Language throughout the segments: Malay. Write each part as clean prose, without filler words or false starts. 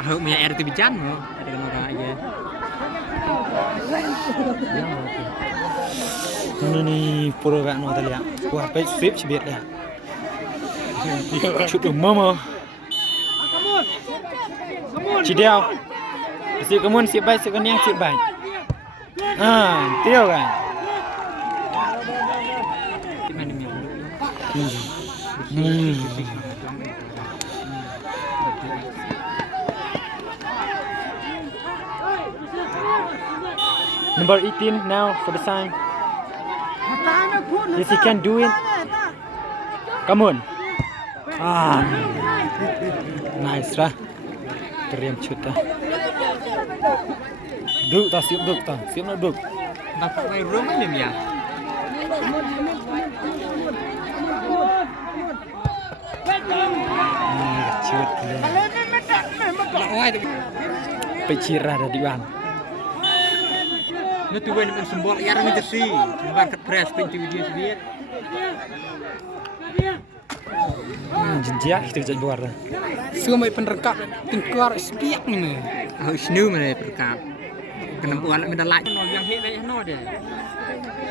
Punya air itu bijan loh. Ada kena orang aja. Ini nih pura gak mau terlihat. Wah, baik sip sebet ya. Cukup mama. Cidiau. Si kemun si baik si kenyang si baik. Tiao kan. Number 18 now for the sign. Yes, he can do it. Come on. Nice lah. Teriam cuta. Duk ta siap duk ta. Siap nak duk. Nak main rumah ni ya. Cut. Pecirah dah di bang. Nó tụi bên mình sầm bọt yar mìnhจะซีมันกัดเพรสเป็นทีวีดีสเวียด Jejak itu jadi luar dah. Semua mai penerkap tengkar spiak ni. Hơi snoo mà này perkap kena buat mình đã lại nó yang hết đấy nó deh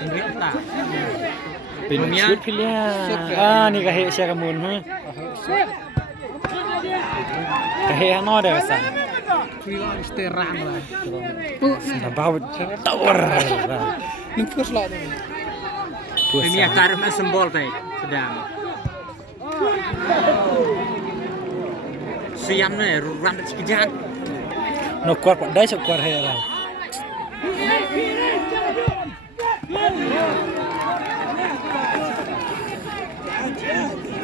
ngrit ta Pincut pilih. Ni kahek saya kamun ha. Kahek no dah kesan. Freelance sterang lah. Sudah bau tawar. Ni first lah tu. ini akar mas sembol tadi sedang siam nih ram sekejap No kuat pak dai sok kuat hai lah.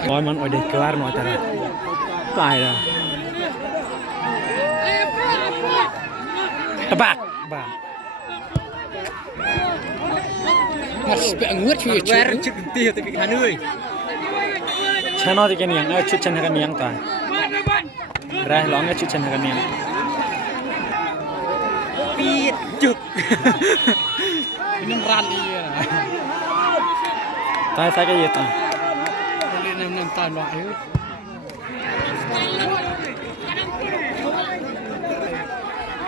Oh man udah kelar no acara. Tai dah. Tebak. Bang. Harus ngut cuy. wer cuk tih tapi hanui Channel ti keniang, cut channel keniang ta. Rai long cut channel keniang. pit cuk Ini ran dia. Tai sai cái gì ta? Boleh nam tan lah.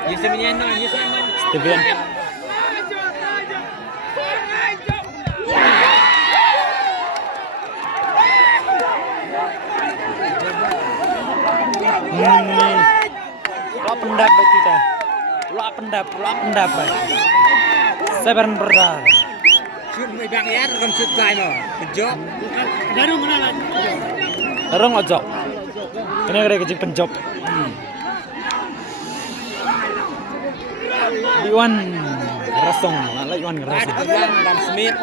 Yesemnya no Steven. Lo pendap kita. Lo pendap. Sevenbrothers. shoot mấy bang yar còn shoot lại mà job Darung mana lah. Darong ojok. Ini kira kecil penjob. Iwan rasong, ala Iwan rasong. Iwan dan Smith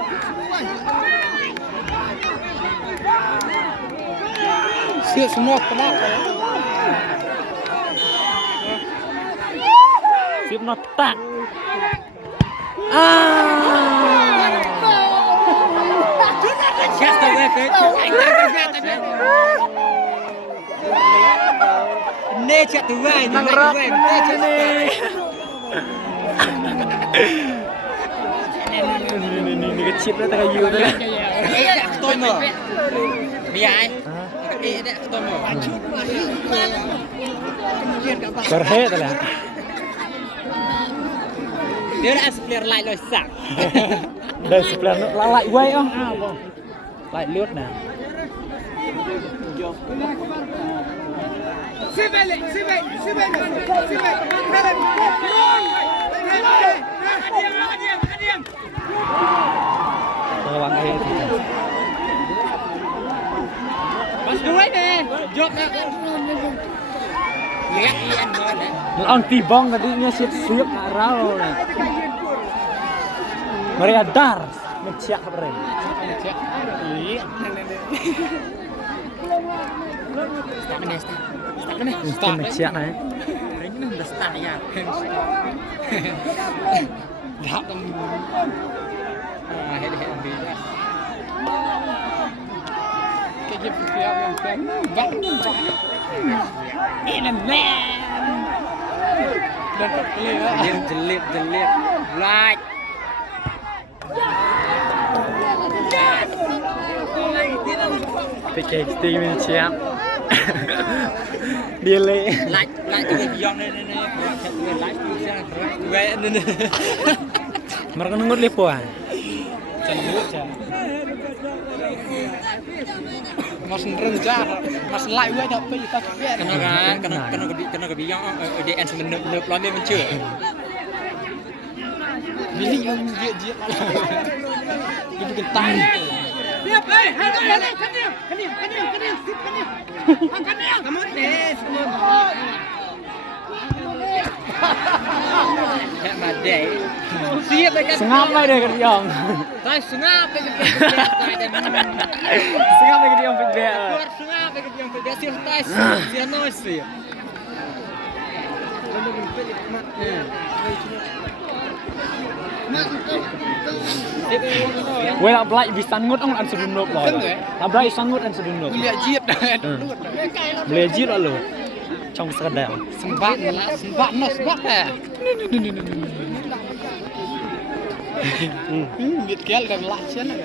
Siap semua kenapa ya? Sip no tak. just the way it nature to way Ini kecil lah tak kayu tu. tôi mở bị ai cái đấy tôi mở Berhet lah. dia đã split lại rồi sạc Dari sebelah lại quay không? Lại lướt nè. Bang air. Mas duit nè job nè lihat ian banget Lang tibang tadinya siap rau nè. Mereka dar menciak beren. Mesti menciak nè. ini udah start ya Dah tam. head ambil Kerja siap yang siap. Bak. Ini man. Dan dia jelip right PK extreme menciak. Dia le. Like tu yang ni like tu yang keren ni. Mereka ngut lepoan. Cenderung aja. Mas renjar, mas lai gue dapat kita kian. Kena yang DN sebenarnya pelan mencur. Milih yang jiat malah. Dia bikin tai. Siap, kanim. Kamu des. Hek madai. Siap dekat. Sengap lah dia kerjang. Tai sengap dekat. Sengap lagi dia ambil dia. Sengap dekat yang pedas siap tai. Siap noise siap. Wei nak belai bisa ngut ang an sedunuk loh. Nak belai sangut an sedunuk. Lihat jiat dah. Boleh jir lalu. Trong sekedar. Sembak nos dah. Biết kéo gần lại chứ này.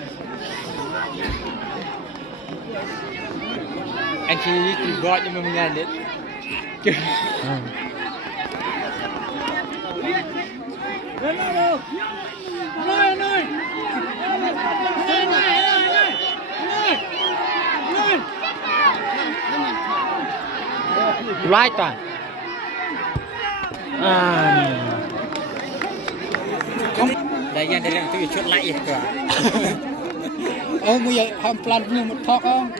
Anh chỉ đi gọi cho mình nghe đấy. Right ta. Đây yang tu chốt lại itu. Oh, mui ham plan ni mut thok không?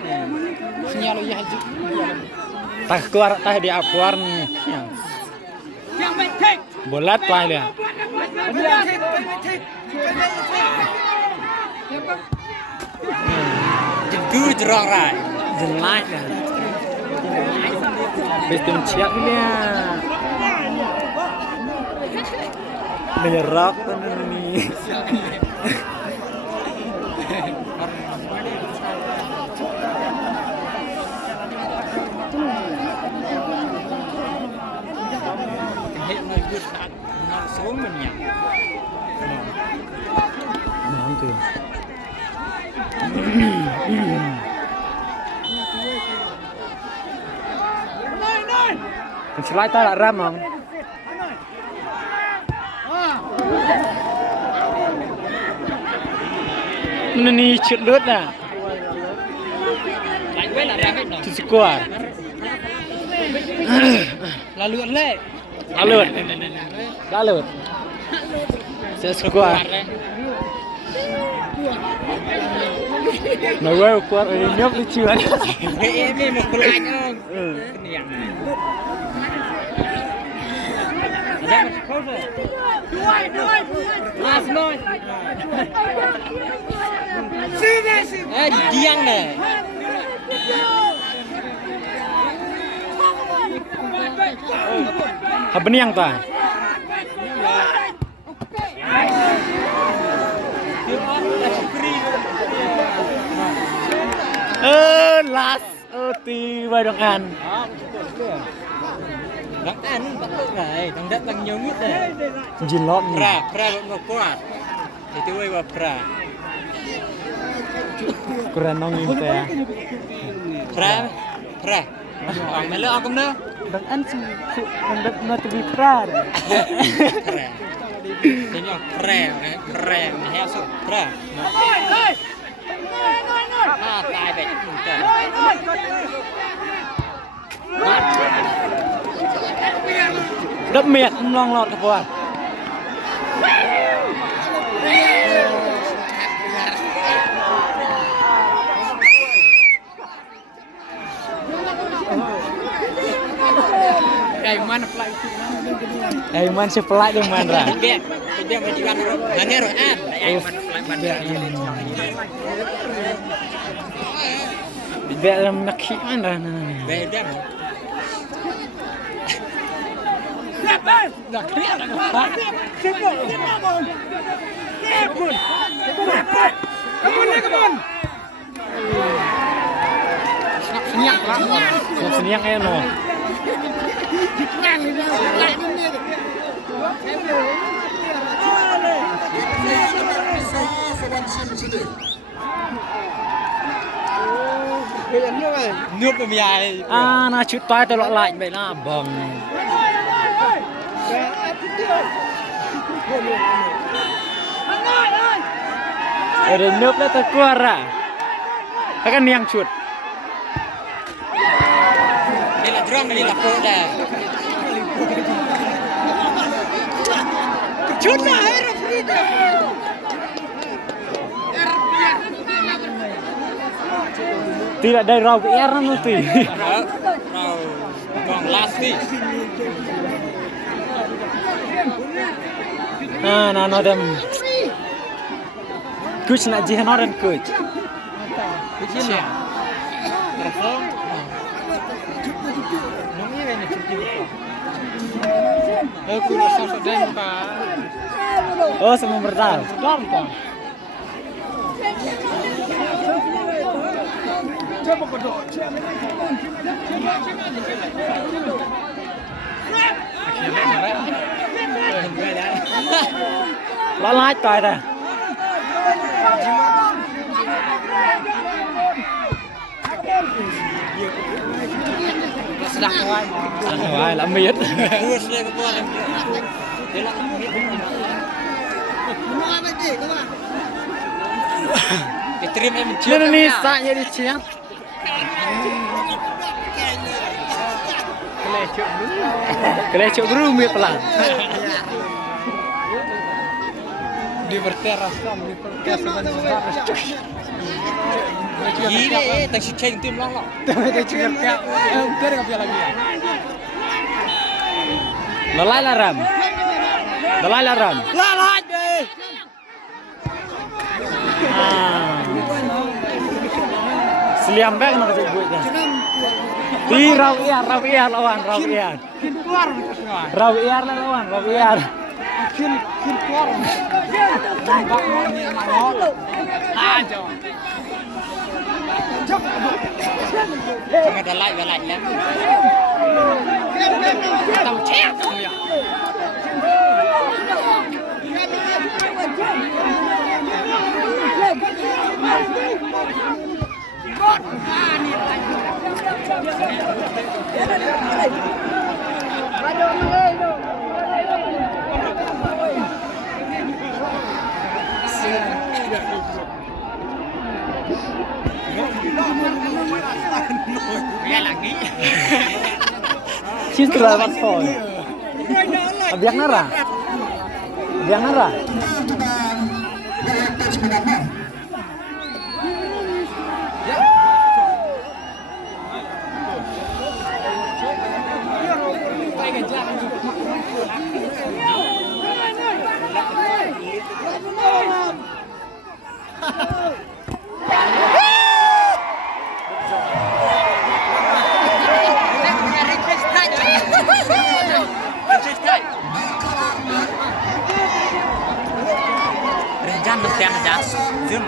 Sinyal lu ya haji. Tak keluar tah dia keluar ni. Bolat tuai dia. Jengku jerong rai. Jelai dah. Betul siap dia. Menyerap ni. Hit my good at not so many. Mantap. Selai tak ramang. Ni chut lut dah. Cuci kuat. Lalu le. Alut. Alut. Saya kuat. Nói quay qua ở nhóc đi chưa? Em đi một cái lạnh không? Cái này. Last noise. Diang này. Apa ni yang ta? Last ti vai dong an. Đang ăn bắt được này, đang đất đang nhiều nhất này. Jin lom ni. Pra một quạt. Thì tôi quay vào pra. Kurang nong ni ta. Pra. Ông mày lỡ ông nữa. Dong an su mendak na tu bi pra. Pra. Thế nhở pra heo sụp pra. Tai vậy. Đập miệng long lọt các bạn. Man supply dengan mana? Dia menjiwan hanya roan. Beda nak mana? Beda. Dah clear dah. Come on. Senyak ya no. nước bầm dài na chút toái tôi lọ lại vậy na bầm để nước đấy tôi qua ra cái niang chuột đây là drum đây là cô đây chút này là free tidak dari rau air nanti rau còn last đi nó đem kuch nak jihan orang kuch kucing rasong nongi ini cuci aku rasong sedang pak oh sevenbrothers sedang pak lọ lại toái ra sedang Wah, là miết. terus dia ke bawah dia lah terima em Ini nih saknya di ciang. Kelecok bro miet pelan. di berteras kan di perkas ini tak si ceng tim long lo tak ceng kap dia enggak lagi Lalai laram. Lalai laram. lalai deh Seliam bag nak cek buat dah. Di rawiar lawan rawiar. keluar semua Rawiar lawan rawiar. keluar bak ni mau aja jangan ada like ya tahu cek ya Nghe lagi. Cheese lewat soy. Biang nara. Biang nara. Jangan mesti aja. Zoom.